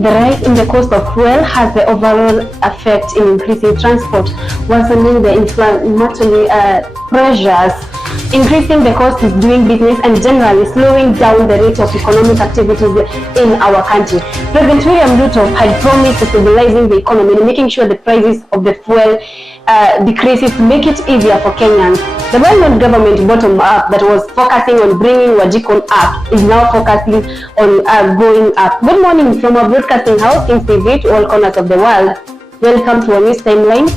The rise in the cost of fuel has the overall effect in increasing transport, worsening the inflationary pressures. Increasing the cost is doing business and generally slowing down the rate of economic activities in our country. President William Ruto had promised stabilizing the economy and making sure the prices of the fuel decreases to make it easier for Kenyans. The well-known government bottom-up that was focusing on bringing Wajikon up is now focusing on going up. Good morning from our broadcasting house, Kings TV, to all corners of the world. Welcome to our news timeline.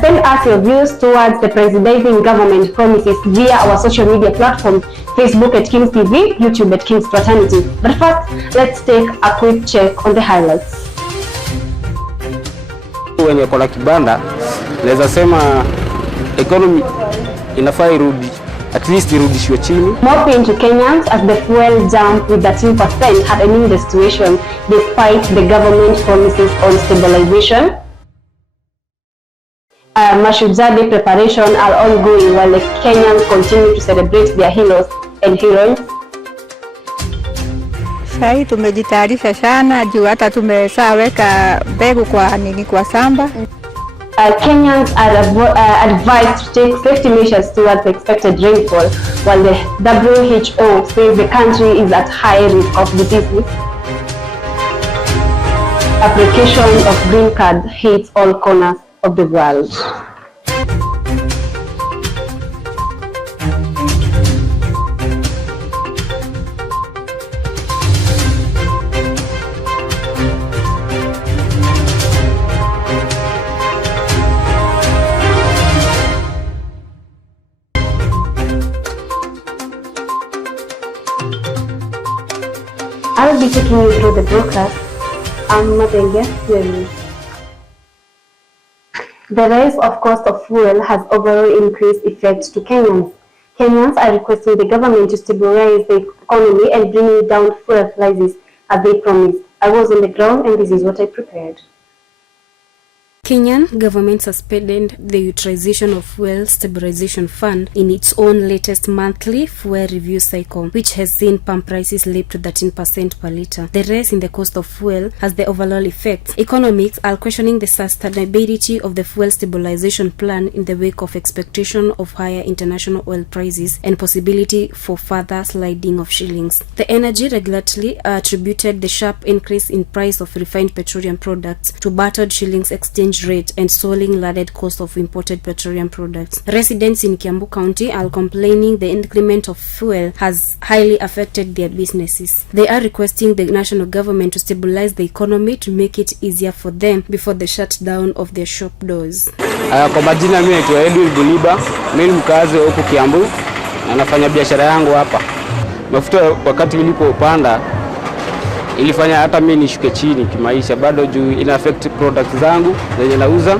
Send us your views towards the presiding government promises via our social media platform, Facebook at Kings TV, YouTube at Kings Fraternity. But first, let's take a quick check on the highlights. Wenye kwa kibanda, naweza sema economy inafaa irudi, at least irudishwe chini. More pain to Kenyans as the fuel jumped with 13%, hardening the situation despite the government promises on stabilization. Mashujaa Day preparations are ongoing while the Kenyans continue to celebrate their heroes and heroines. Sai tumejitayarisha sana juu hata tumeshaweka mbegu kwa samba. Kenyans are advised to take safety measures towards the expected rainfall, while the WHO says the country is at high risk of diseases. Application of green card hits all corners of the world. I'll be taking you through the broadcast. I'm Mashujaa. The rise of cost of fuel has overall increased effects to Kenyans. Kenyans are requesting the government to stabilize the economy and bring down fuel prices as they promised. I was on the ground and this is what I prepared. Kenyan government suspended the utilization of fuel stabilization fund in its own latest monthly fuel review cycle, which has seen pump prices leap to 13% per litre. The rise in the cost of fuel has the overall effect. Economists are questioning the sustainability of the fuel stabilization plan in the wake of expectation of higher international oil prices and possibility for further sliding of shillings. The energy regulatory attributed the sharp increase in price of refined petroleum products to battered shillings exchange rate and soaring landed cost of imported petroleum products. Residents in Kiambu County are complaining the increment of fuel has highly affected their businesses. They are requesting the national government to stabilize the economy to make it easier for them before the shutdown of their shop doors. Kwa majina mimi naitwa Edwin Buliba, mimi mkazi huko Kiambu na nafanya biashara yangu hapa. Mafuta wakati ilipopanda ilifanya hata mimi nishuke chini kimaisha, bado juu ina affect products zangu zenye nauza.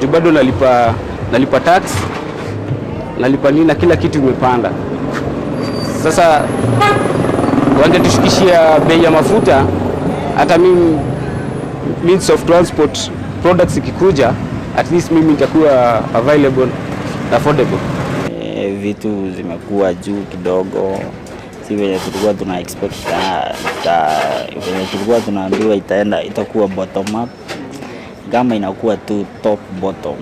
Juu bado nalipa tax, nalipa nini na kila kitu imepanda. Sasa wangetushukishia bei ya mafuta, hata mimi means of transport products ikikuja, at least mimi nitakuwa available na affordable. Vitu zimekuwa juu kidogo. Si vile tulikuwa tuna expect vile tulikuwa tunaambiwa itakuwa bottom up, kama inakuwa tu top bottom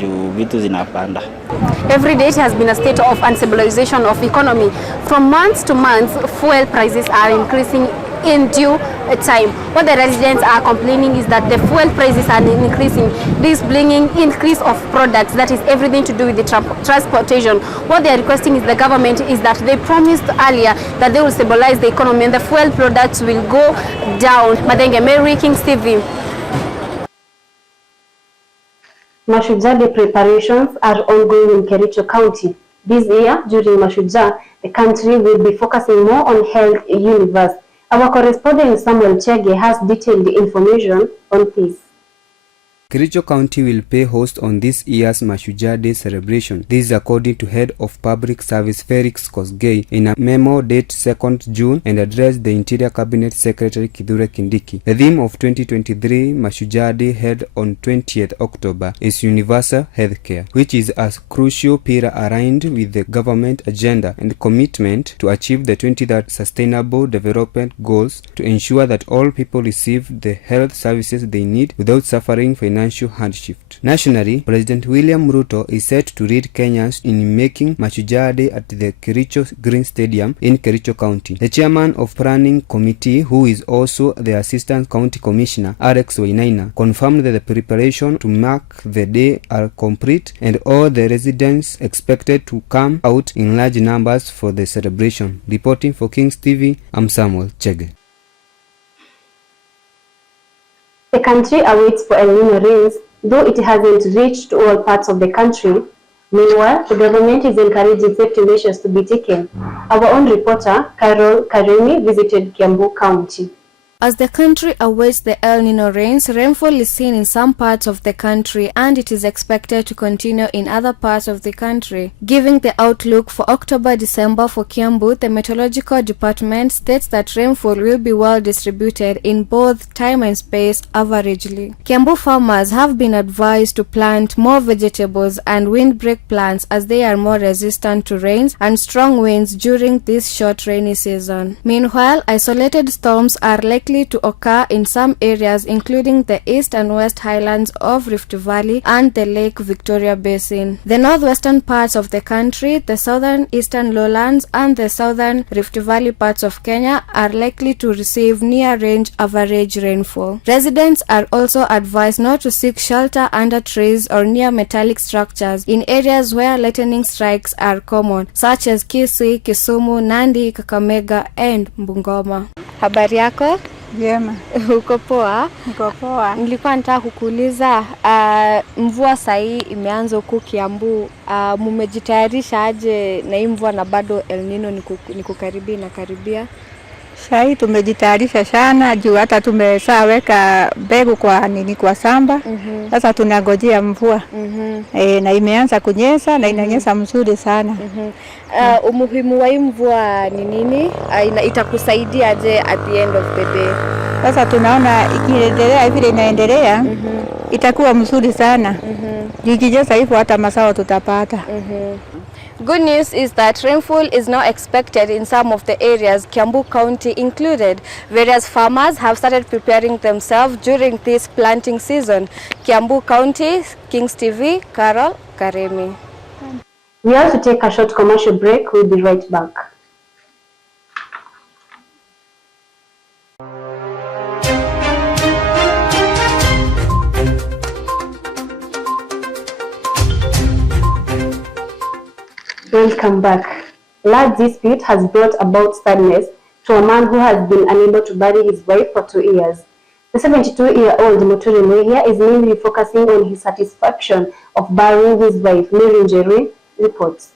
juu vitu zinapanda. Every day it has been a state of unstabilization of economy. From month to month, fuel prices are increasing in due time. What the residents are complaining is that the fuel prices are increasing. This bringing increase of products, that is everything to do with the transportation. What they are requesting is the government is that they promised earlier that they will stabilize the economy and the fuel products will go down. Madenge Mary, Kings TV. Mashujaa Day preparations are ongoing in Kericho County. This year, during Mashujaa, the country will be focusing more on health universe. Our correspondent Samuel Chege has detailed information on this. Kericho County will pay host on this year's Mashujaa Day celebration. This is according to Head of Public Service Felix Kosgei in a memo dated 2nd June and addressed the Interior Cabinet Secretary Kithure Kindiki. The theme of 2023 Mashujaa Day held on 20th October is Universal Healthcare, which is a crucial pillar aligned with the government agenda and commitment to achieve the 2030 Sustainable Development Goals to ensure that all people receive the health services they need without suffering financial hardship. Nationally, President William Ruto is set to lead Kenyans in making Mashujaa Day at the Kericho Green Stadium in Kericho County. The chairman of planning committee, who is also the assistant county commissioner, Alex Wainaina, confirmed that the preparation to mark the day are complete and all the residents expected to come out in large numbers for the celebration. Reporting for Kings TV, I'm Samuel Chege. The country awaits for El Nino rains, though it hasn't reached all parts of the country. Meanwhile, the government is encouraging safety measures to be taken. Our own reporter, Carol Karemi, visited Kiambu County. As the country awaits the El Nino rains, rainfall is seen in some parts of the country and it is expected to continue in other parts of the country. Giving the outlook for October-December for Kiambu, the Meteorological Department states that rainfall will be well distributed in both time and space averagely. Kiambu farmers have been advised to plant more vegetables and windbreak plants as they are more resistant to rains and strong winds during this short rainy season. Meanwhile, isolated storms are likely to occur in some areas including the east and west highlands of Rift Valley and the Lake Victoria Basin. The northwestern parts of the country, the southern eastern lowlands and the southern Rift Valley parts of Kenya are likely to receive near-range average rainfall. Residents are also advised not to seek shelter under trees or near metallic structures in areas where lightning strikes are common, such as Kisii, Kisumu, Nandi, Kakamega and Bungoma. Habari yako? Vyema. Uko poa? Niko poa. Nilikuwa nataka kukuuliza, mvua sahii imeanza huku Kiambu, mumejitayarisha aje na hii mvua na bado El Nino ni kukaribia? Sahii tumejitayarisha sana juu hata tumeshaweka mbegu kwa samba. Sasa tunangojea mvua. Na imeanza kunyesha na inanyesha mzuri sana. Umuhimu wa hii mvua ni nini? Itakusaidia aje at the end of the day? Sasa tunaona ikiendelea vile inaendelea itakuwa mzuri sana. Ikinyesha hivyo hata mazao tutapata. Good news is that rainfall is now expected in some of the areas, Kiambu County included. Various farmers have started preparing themselves during this planting season. Kiambu County, Kings TV, Carol Karemi. We have to take a short commercial break. We'll be right back. Welcome back. Large dispute has brought about sadness to a man who has been unable to bury his wife for 2 years. The 72-year-old Muturi Mwehia is mainly focusing on his satisfaction of burying his wife. Mary Njeri reports.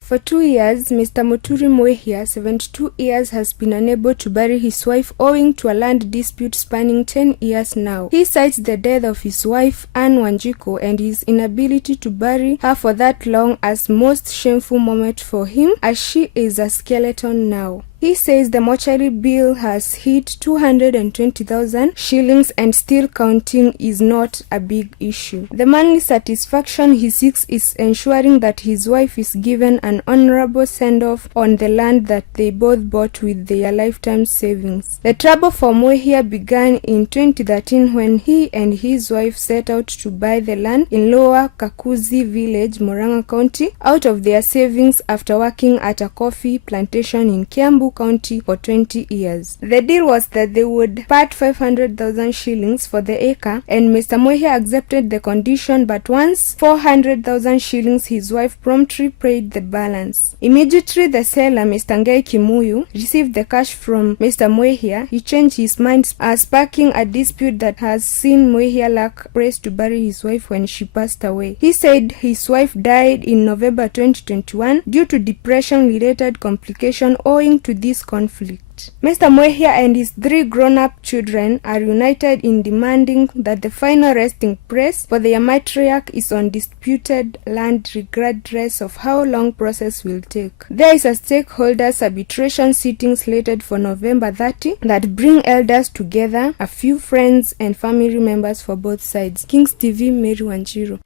For 2 years, Mr. Muturi Mwehia, 72 years, has been unable to bury his wife owing to a land dispute spanning 10 years now. He cites the death of his wife, Anne Wanjiko, and his inability to bury her for that long as most shameful moment for him, as she is a skeleton now. He says the mortuary bill has hit 220,000 shillings and still counting is not a big issue. The manly satisfaction he seeks is ensuring that his wife is given an honorable send-off on the land that they both bought with their lifetime savings. The trouble for Mwehia began in 2013 when he and his wife set out to buy the land in Lower Kakuzi village, Murang'a County, out of their savings after working at a coffee plantation in Kiambu County for 20 years. The deal was that they would part 500,000 shillings for the acre, and Mr. Mwehia accepted the condition, but once 400,000 shillings, his wife promptly paid the balance. Immediately the seller, Mr. Ngai Kimuyu, received the cash from Mr. Mwehia. He changed his mind, sparking a dispute that has seen Mwehia lack praise to bury his wife when she passed away. He said his wife died in November 2021 due to depression-related complication owing to this conflict. Mr. Mwehia and his 3 grown-up children are united in demanding that the final resting place for their matriarch is on disputed land regardless of how long process will take. There is a stakeholders arbitration sitting slated for November 30 that bring elders together, a few friends and family members for both sides. Kings TV, Mary Wanjiru.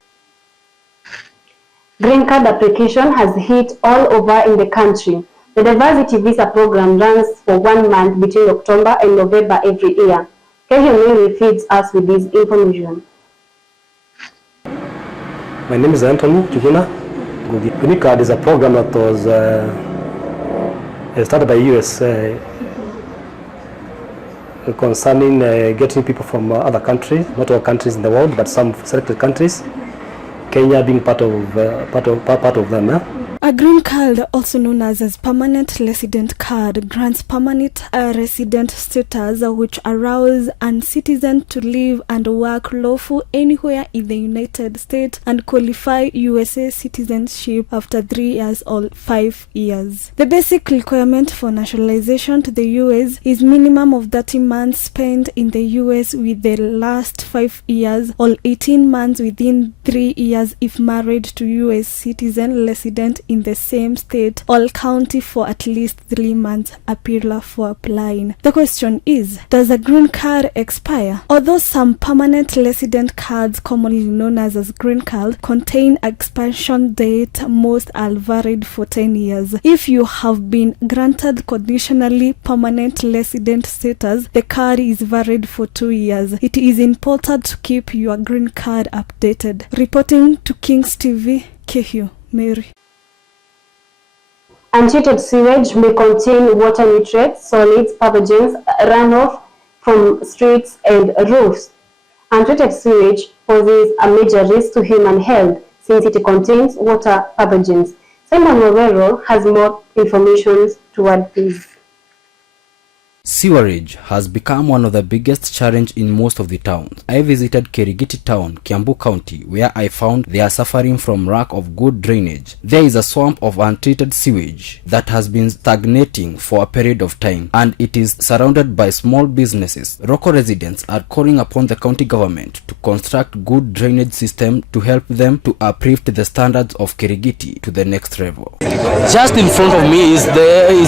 Green card application has hit all over in the country. The diversity visa program runs for 1 month between October and November every year. Kenyans feeds us with this information. My name is Anthony Chuguna. Green card is a program that was started by US concerning getting people from other countries, not all countries in the world, but some selected countries. Kenya being part of them. A green card, also known as permanent resident card, grants permanent resident status which allows a citizen to live and work lawful anywhere in the United States and qualify USA citizenship after 3 years or 5 years. The basic requirement for naturalization to the US is minimum of 30 months spent in the US with the last 5 years or 18 months within 3 years if married to US citizen resident in the same state or county for at least 3 months. Appeal for applying. The question is, does a green card expire? Although some permanent resident cards, commonly known as green card, contain expiration date, most are valid for 10 years. If you have been granted conditionally permanent resident status, the card is valid for 2 years. It is important to keep your green card updated. Reporting to Kings TV, Kehu, Mary. Untreated sewage may contain water nitrates, solids, pathogens, runoff from streets and roofs. Untreated sewage poses a major risk to human health since it contains water pathogens. Simon Morero has more information toward this. Sewerage has become one of the biggest challenge in most of the towns. I visited Kirigiti town, Kiambu County, where I found they are suffering from lack of good drainage. There is a swamp of untreated sewage that has been stagnating for a period of time, and it is surrounded by small businesses. Local residents are calling upon the county government to construct good drainage system to help them to uplift the standards of Kirigiti to the next level. Just in front of me is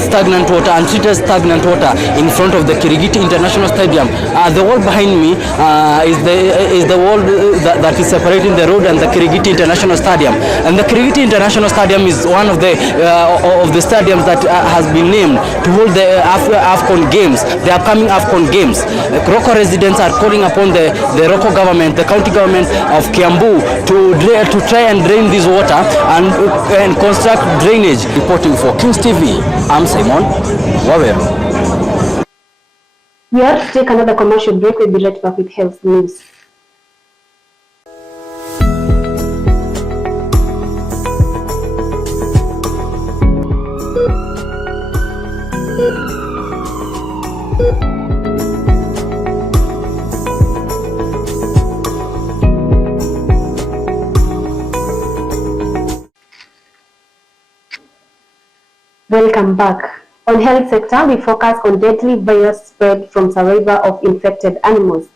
stagnant water, untreated stagnant water in front of the Kirigiti International Stadium. The wall behind me is the wall that is separating the road and the Kirigiti International Stadium. And the Kirigiti International Stadium is one of the stadiums that has been named to hold the AFCON games, the upcoming AFCON games. Local residents are calling upon the local government, the county government of Kiambu to try and drain this water and construct drainage. Reporting for Kings TV, I'm Simon Wawero. We have to take another commercial break. We'll be right back with health news. Welcome back. On health sector, we focus on deadly virus spread from saliva of infected animals.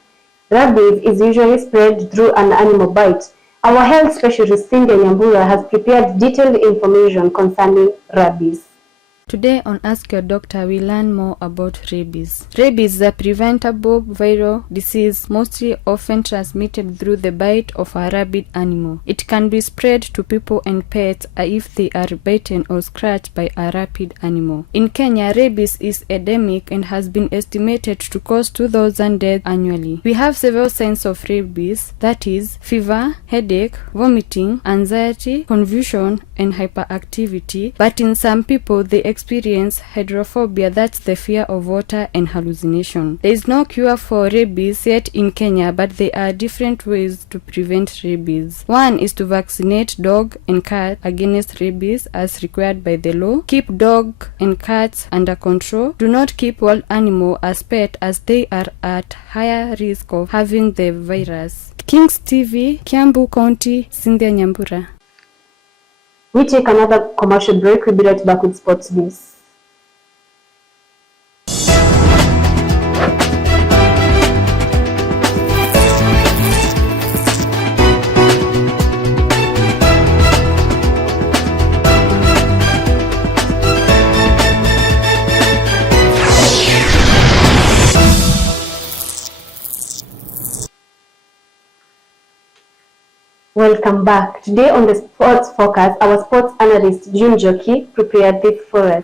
Rabies is usually spread through an animal bite. Our health specialist Cindy Nyambura has prepared detailed information concerning rabies. Today on Ask Your Doctor, we learn more about rabies. Rabies is a preventable viral disease mostly often transmitted through the bite of a rabid animal. It can be spread to people and pets if they are bitten or scratched by a rabid animal. In Kenya, rabies is endemic and has been estimated to cause 2,000 deaths annually. We have several signs of rabies, that is, fever, headache, vomiting, anxiety, confusion, and hyperactivity, but in some people they experience hydrophobia, that's the fear of water, and hallucination. There is no cure for rabies yet in Kenya, but there are different ways to prevent rabies. One is to vaccinate dog and cat against rabies as required by the law. Keep dog and cats under control. Do not keep wild animal as pet as they are at higher risk of having the virus. Kings TV, Kiambu County, Cynthia Nyambura. We take another commercial break. We'll be right back with sports news. Welcome back. Today on the Sports Focus, our sports analyst June Joki prepared this for us.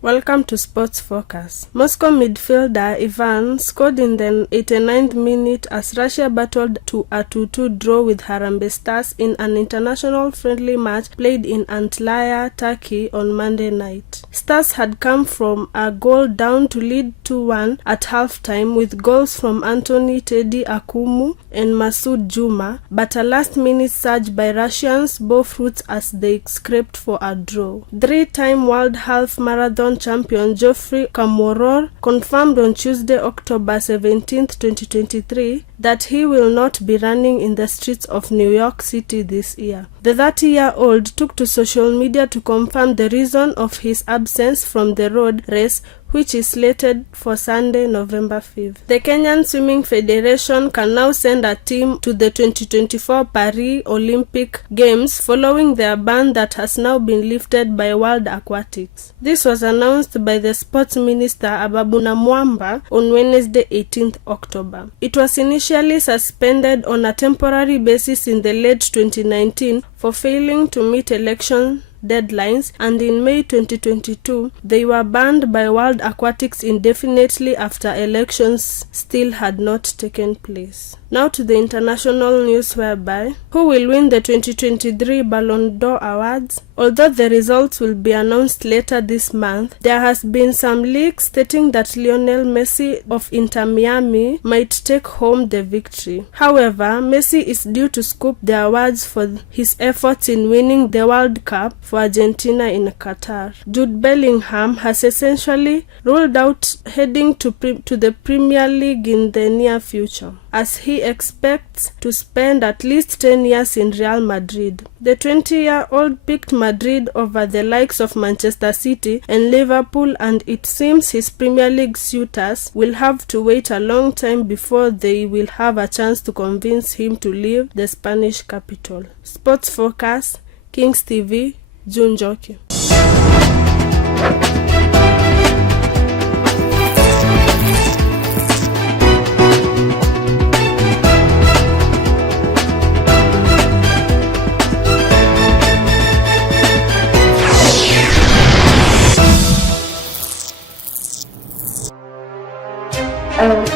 Welcome to Sports Focus. Moscow midfielder Ivan scored in the 89th minute as Russia battled to a 2-2 draw with Harambe Stars in an international friendly match played in Antalya, Turkey on Monday night. Stars had come from a goal down to lead 2-1 at halftime with goals from Anthony Teddy Akumu and Masoud Juma, but a last-minute surge by Russians bore fruit as they scraped for a draw. Three-time world half marathon champion Geoffrey Kamworor confirmed on Tuesday, October 17, 2023, that he will not be running in the streets of New York City this year. The 30-year-old took to social media to confirm the reason of his absence from the road race, which is slated for Sunday, November 5th. The Kenyan Swimming Federation can now send a team to the 2024 Paris Olympic Games following their ban that has now been lifted by World Aquatics. This was announced by the Sports Minister Ababuna Mwamba on Wednesday, 18th October. It was initially suspended on a temporary basis in the late 2019 for failing to meet election deadlines, and in May 2022 they were banned by World Aquatics indefinitely after elections still had not taken place. Now to the international news, whereby who will win the 2023 Ballon d'Or Awards? Although the results will be announced later this month, there has been some leaks stating that Lionel Messi of Inter Miami might take home the victory. However, Messi is due to scoop the awards for his efforts in winning the World Cup for Argentina in Qatar. Jude Bellingham has essentially ruled out heading to the Premier League in the near future, as he expects to spend at least 10 years in Real Madrid. The 20-year-old picked Madrid over the likes of Manchester City and Liverpool, and it seems his Premier League suitors will have to wait a long time before they will have a chance to convince him to leave the Spanish capital. Sports Focus, Kings TV, June Joki.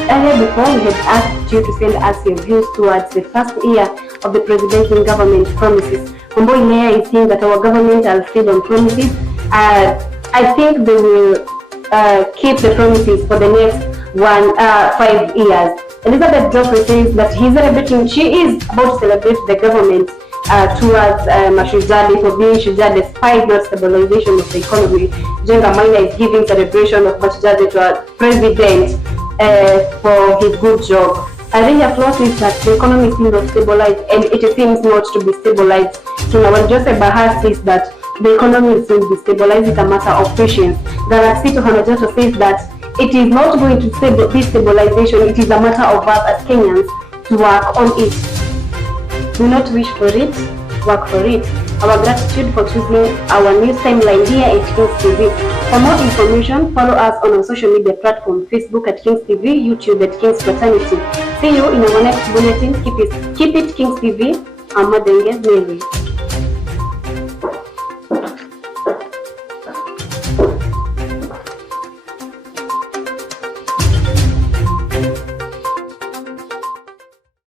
Earlier before, we had asked you to send us your views towards the first year of the presidential government promises. Wambui Mayor is saying that our government will feed on promises. I think they will keep the promises for the next 5 years. Elizabeth Joffrey says that she is about to celebrate the government towards Mashujaa Day for being Shujaa despite not stabilization of the economy. Jenga Maina is giving celebration of Mashujaa Day to our president for his good job. Arinya Floss is that the economy seems not stabilized, and it seems not to be stabilized. When Joseph Bahar says that the economy seems to be stabilized, it's a matter of patience. Galaxito Hanajato says that it is not going to be stabilization, it is a matter of us as Kenyans to work on it. Do not wish for it, work for it. Our gratitude for choosing our news timeline here at Kings TV. For more information, follow us on our social media platform, Facebook at Kings TV, YouTube at Kings Fraternity. See you in our next bulletin. Keep it Kings TV. I'm Madenge Mary.